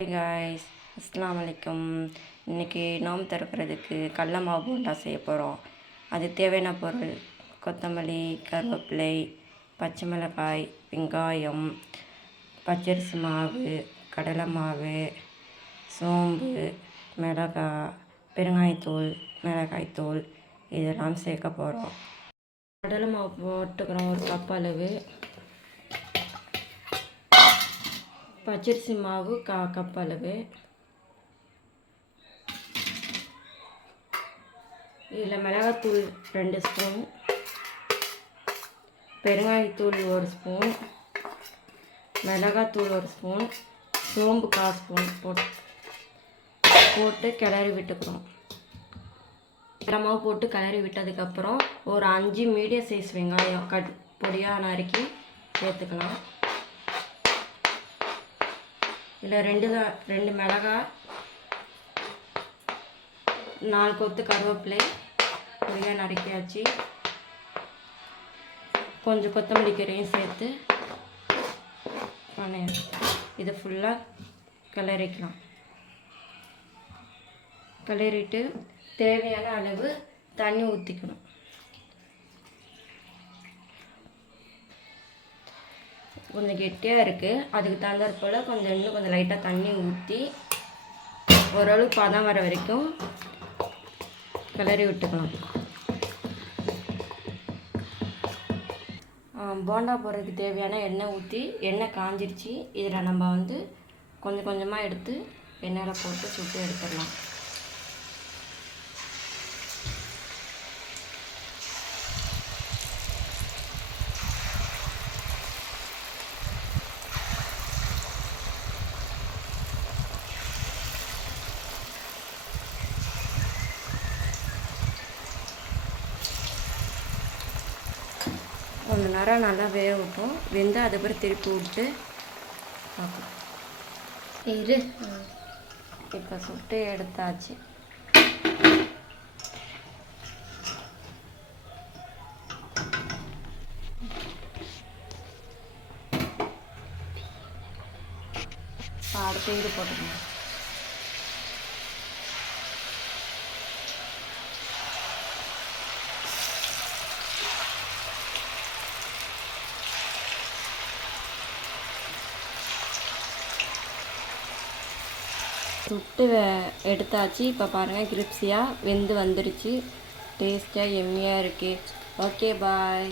Hey guys, அஸ்ஸலாமு அலைக்கும். இன்றைக்கி நோம்பு திறக்கிறதுக்கு கடல மாவு போண்டா செய்ய போகிறோம். அது தேவையான பொருள் கொத்தமல்லி, கருவேப்பிலை, பச்சை மிளகாய், வெங்காயம், பச்சரிசி மாவு, கடலை மாவு, சோம்பு, மிளகாய், பெருங்காயத்தூள், மிளகாய்த்தூள் இதெல்லாம் சேர்க்க போகிறோம். கடலை மாவு போட்டுக்கிறோம் ஒரு கப் அளவு. பச்சரிசி மாவு கப் அளவு. இதில் மிளகாத்தூள் 2 ஸ்பூன், பெருங்காயத்தூள் 1 ஸ்பூன், மிளகாத்தூள் 1 ஸ்பூன், சோம்பு 1/4 ஸ்பூன் போட்டு கிளறி விட்டுக்கிறோம். மாவு போட்டு கிளறி விட்டதுக்கப்புறம் ஒரு 5 மீடியம் சைஸ் வெங்காயம் பொடியாக நறுக்கி சேர்த்துக்கலாம். இதில் 2 மிளகாய், 4 கொத்து கருவேப்பிலை பொடியாக நறுக்கியாச்சு. கொஞ்சம் கொத்தமல்லி கீரையும் சேர்த்து இதை ஃபுல்லாக கிளறிக்கலாம். கிளறிட்டு தேவையான அளவு தண்ணி ஊற்றிக்கணும். கொஞ்சம் கெட்டியாக இருக்குது, அதுக்கு தகுந்தாற்போல் இன்னும் கொஞ்சம் லைட்டாக தண்ணி ஊற்றி ஓரளவுக்கு பதம் வர வரைக்கும் கிளறி விட்டுக்கலாம். போண்டா போடுறதுக்கு தேவையான எண்ணெய் ஊற்றி எண்ணெய் காஞ்சிருச்சு. இதில் நம்ம கொஞ்சம் கொஞ்சமாக எடுத்து எண்ணெயில் போட்டு சுட்டு எடுத்துடலாம். கொஞ்ச நேரம் நல்லா வேக விட்டோம். வெந்து அதுக்கப்புறம் திருப்பி விட்டு பார்க்கலாம். இப்போ சுட்டு எடுத்தாச்சு. அடுத்து இது போட்டுக்கணும். சுட்டு எடுத்தாச்சு. இப்போ பாருங்கள், கிரிப்ஸியாக வெந்து வந்துடுச்சு. டேஸ்ட்டாக எம்மியாக இருக்குது. ஓகே, பாய்.